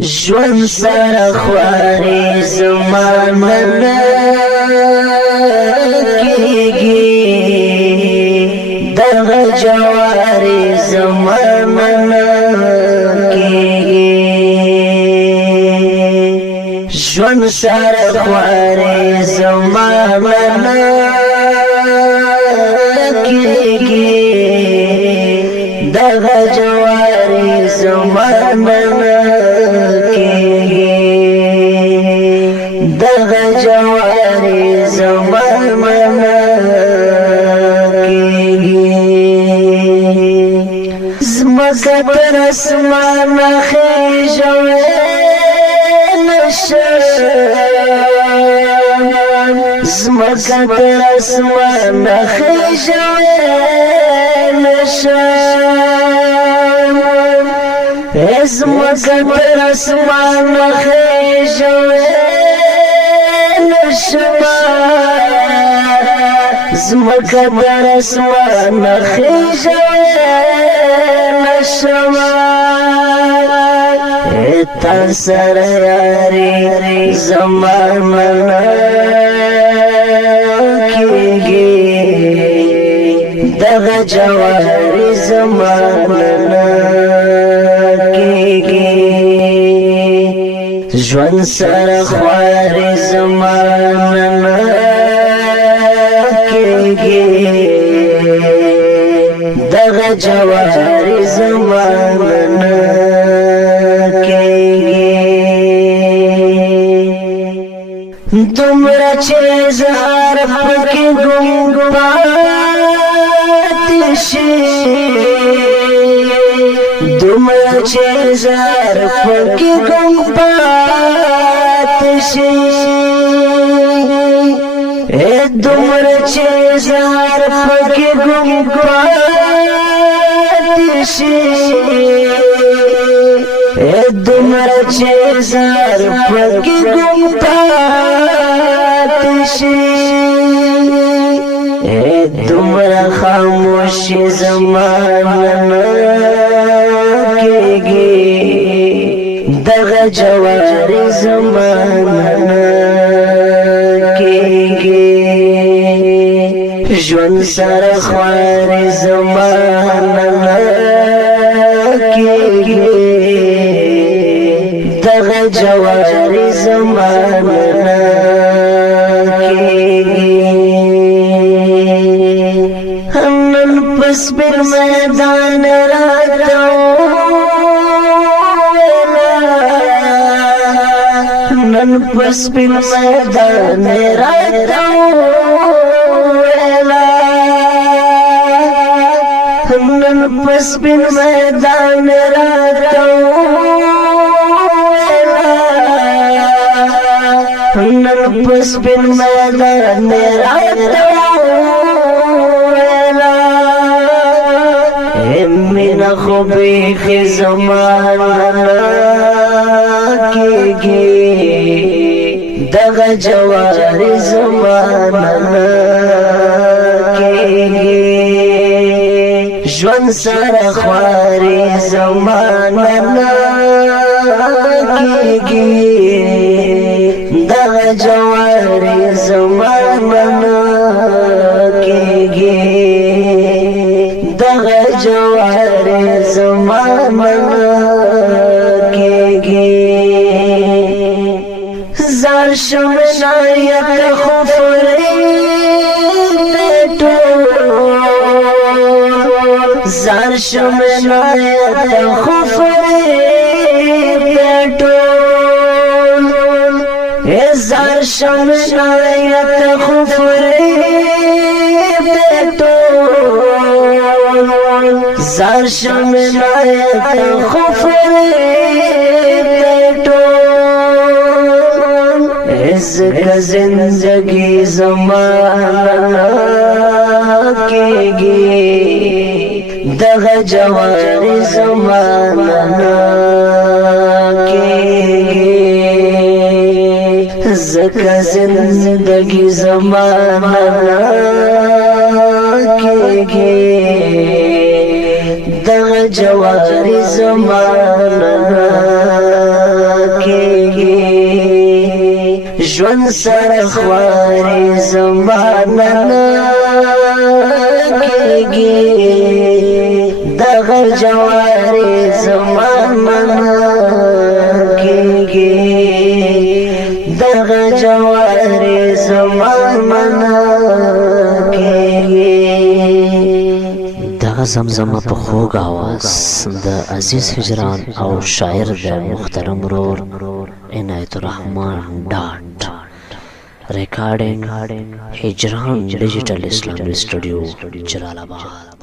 ژوند سره خواري زمانه کېږي دغه جواري زمانه کېږي ژوند سره خواري زمانه کېږي دغه جواري زمانه دغه جواري زمانه کېږي زمکه تر اسمانه خېژولی نشم زمکه تر اسمانه خېژولی نشم زمکه تر اسمانه خېژولی زمکه در اسمانه خېژولی نشم تا سره یاري زمانه کېږي دغه جواري زمانه کېږي ژوند سره خواري زمانه دغه جواري زمانه کېږي دومره چې زهر پکې ګم پاتې شي دومره چې زهر پکې ګم پاتې شي دومره چې زهر پکې ګم پاتې شي دومره چې زهر پکې ګم پاتې شي دومره خاموشي زمانه کېږي دغه جواري زمانه ژوند سره خواري زمانه کېږي دغه جواري زمانه کېږي نن په سپین میدان راته نن په سپین میدان راته نن په سپین میدان راته نن په سپین میدان راته مینا خو بیخي زمانه کېږي دغه جواري زمانه کېږي ژوند سره خواري زمانه کېږي دغه جواري زمانه کېږي دغه جواري زمانه کېږي زار شم نایت خفرې زار شم نایت خفرې پټول زار شم نایت خفرې پټول زار شم نایت خفرې پټول زکه زندگی زمانه کېږي دغه جواري زمانه کېږي زکه زندگی زمانه کېږي دغه جواري زمانه ژوند سره خوارې زمانه کېږي دغه جوارې زمانه کېږي دغه جوارې زمانه کېږي. دغه زمزمه په خوږ آواز د عزیز هجران او شاعر د محترم ورور عنایت الرحمن ډاټ ریکارډینګ هجران ډیجیټل اسلامی سټوډیو جلال آباد.